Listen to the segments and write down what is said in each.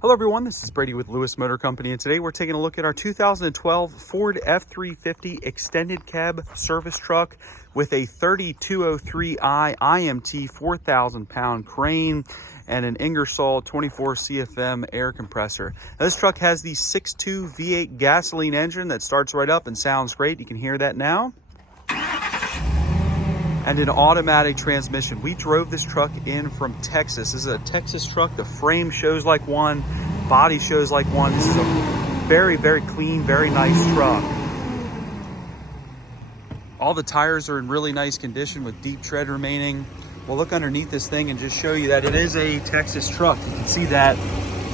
Hello everyone, this is Brady with Lewis Motor Company, and today we're taking a look at our 2012 Ford F-350 extended cab service truck with a 3203i IMT 4,000 pound crane and an Ingersoll 24 CFM air compressor. Now, this truck has the 6.2 V8 gasoline engine that starts right up and sounds great. You can hear that now. And an automatic transmission. We drove this truck in from Texas. This is a Texas truck. The frame shows like one, body shows like one. This is a very, very clean, very nice truck. All the tires are in really nice condition with deep tread remaining. We'll look underneath this thing and just show you that it is a Texas truck. You can see that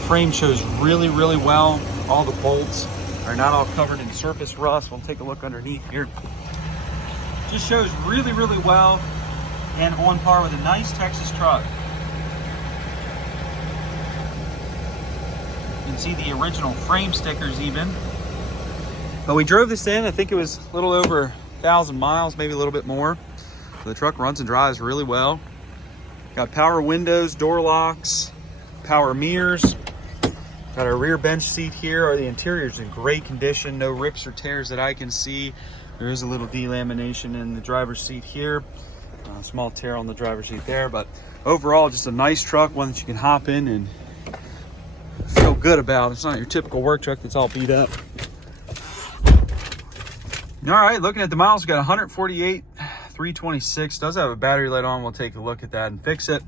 frame shows really, really well. All the bolts are not all covered in surface rust. We'll take a look underneath here. Just shows really, really well and on par with a nice Texas truck. You can see the original frame stickers even. But we drove this in, I think it was a little over 1,000 miles, maybe a little bit more. So the truck runs and drives really well. Got power windows, door locks, power mirrors. Got our rear bench seat here. The interior's in great condition, no rips or tears that I can see. There is a little delamination in the driver's seat here. A small tear on the driver's seat there, but overall just a nice truck, one that you can hop in and feel good about. It's not your typical work truck that's all beat up. All right, looking at the miles, we got 148,326. Does have a battery light on. We'll take a look at that and fix it.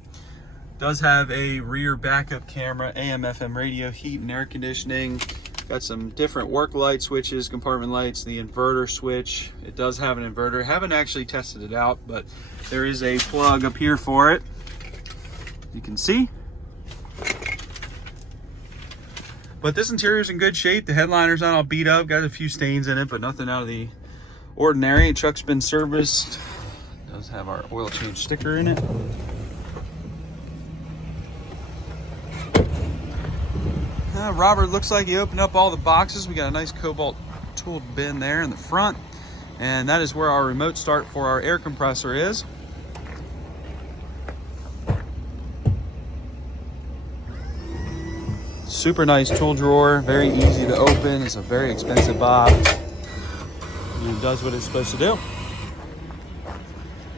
Does have a rear backup camera, AM, FM radio, heat and air conditioning. Got some different work light switches, compartment lights, the inverter switch. It does have an inverter. Haven't actually tested it out, but there is a plug up here for it. You can see. But this interior is in good shape. The headliner's not all beat up. Got a few stains in it, but nothing out of the ordinary. The truck's been serviced. It does have our oil change sticker in it. Robert looks like he opened up all the boxes. We got a nice cobalt tool bin there in the front, and that is where our remote start for our air compressor is. Super nice tool drawer, very easy to open. It's a very expensive box, and it does what it's supposed to do.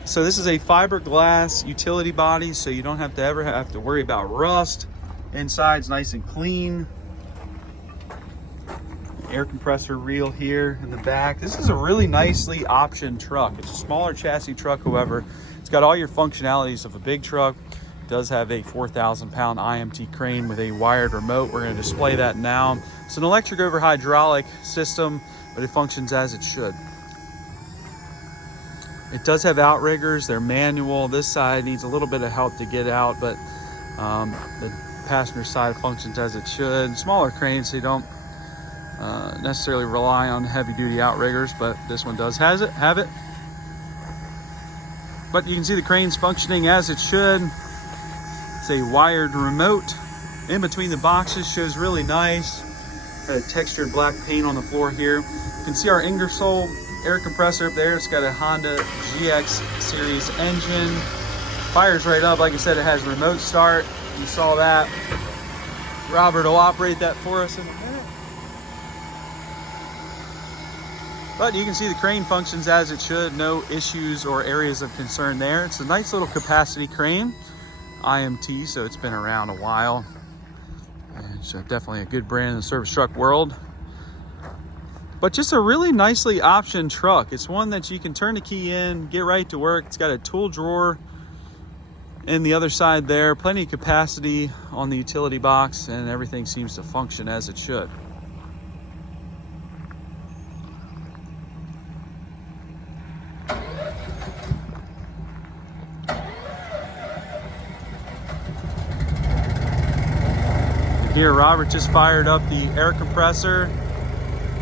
So this is a fiberglass utility body, so you don't have to worry about rust. Inside's nice and clean. Air compressor reel here in the back. This is a really nicely optioned truck. It's a smaller chassis truck, however. It's got all your functionalities of a big truck. It does have a 4,000 pound IMT crane with a wired remote. We're going to display that now. It's an electric over hydraulic system, but it functions as it should. It does have outriggers. They're manual. This side needs a little bit of help to get out, but the passenger side functions as it should. Smaller cranes, so you don't necessarily rely on heavy duty outriggers, but this one does have it. But you can see the crane's functioning as it should. It's a wired remote. In between the boxes shows really nice. Got a textured black paint on the floor here. You can see our Ingersoll air compressor up there. It's got a Honda GX series engine. Fires right up. Like I said, it has remote start. You saw that. Robert will operate that for us in a minute. But you can see the crane functions as it should. No issues or areas of concern there. It's a nice little capacity crane. IMT, so it's been around a while. And so definitely a good brand in the service truck world. But just a really nicely optioned truck. It's one that you can turn the key in, get right to work. It's got a tool drawer in the other side there, plenty of capacity on the utility box, and everything seems to function as it should. Here, Robert just fired up the air compressor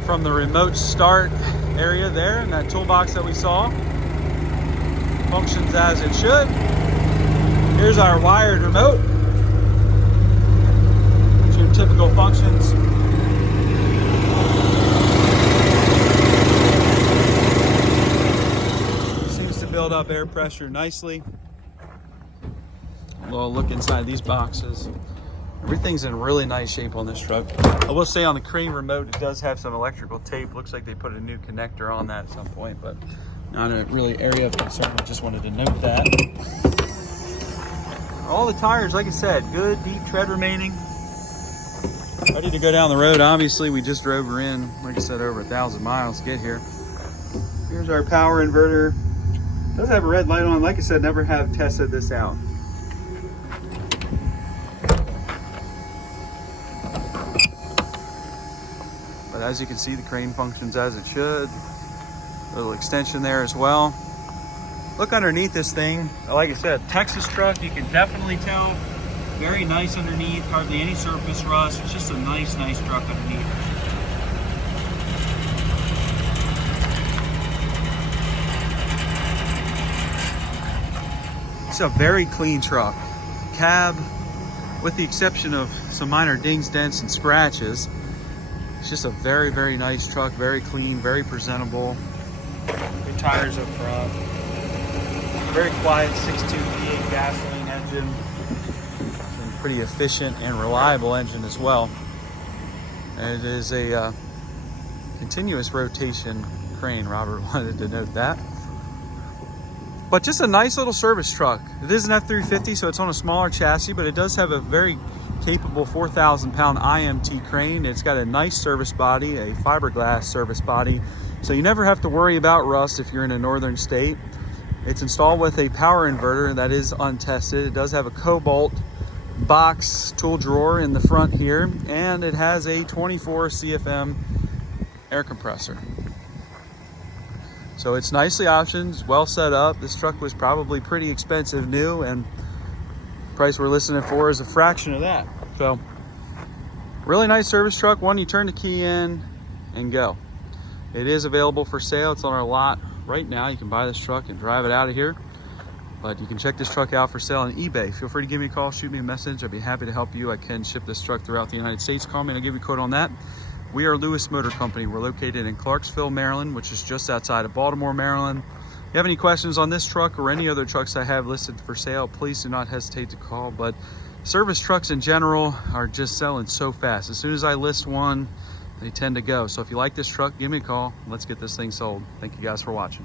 from the remote start area there in that toolbox that we saw. Functions as it should. Here's our wired remote. It's your typical functions. Seems to build up air pressure nicely. We'll look inside these boxes. Everything's in really nice shape on this truck. I will say on the crane remote, it does have some electrical tape. Looks like they put a new connector on that at some point, but not a really area of concern. I just wanted to note that. All the tires, like I said, good deep tread remaining. Ready to go down the road. Obviously, we just drove her in, like I said, over 1,000 miles to get here. Here's our power inverter. It does have a red light on. Like I said, never have tested this out. But as you can see, the crane functions as it should. A little extension there as well. Look underneath this thing. Like I said, Texas truck, you can definitely tell. Very nice underneath, hardly any surface rust. It's just a nice truck underneath. It's a very clean truck. Cab, with the exception of some minor dings, dents, and scratches, it's just a very nice truck. Very clean, very presentable. Good tires up front. Very quiet 6.2 V8 gasoline engine. And pretty efficient and reliable engine as well. And it is a continuous rotation crane. Robert wanted to note that. But just a nice little service truck. It is an F-350, so it's on a smaller chassis, but it does have a very capable 4,000-pound IMT crane. It's got a nice service body, a fiberglass service body, so you never have to worry about rust if you're in a northern state. It's installed with a power inverter that is untested. It does have a cobalt box tool drawer in the front here, and it has a 24 CFM air compressor. So it's nicely optioned, well set up. This truck was probably pretty expensive new, and the price we're listing it for is a fraction of that. So really nice service truck. One, you turn the key in and go. It is available for sale. It's on our lot right now. You can buy this truck and drive it out of here, but you can check this truck out for sale on eBay. Feel free to give me a call, shoot me a message. I'd be happy to help you. I can ship this truck throughout the United States. Call me and I'll give you a quote on that. We are Lewis Motor Company. We're located in Clarksville, Maryland, which is just outside of Baltimore, Maryland. If you have any questions on this truck or any other trucks I have listed for sale, please do not hesitate to call. But service trucks in general are just selling so fast. As soon as I list one, they tend to go. So if you like this truck, give me a call. Let's get this thing sold. Thank you guys for watching.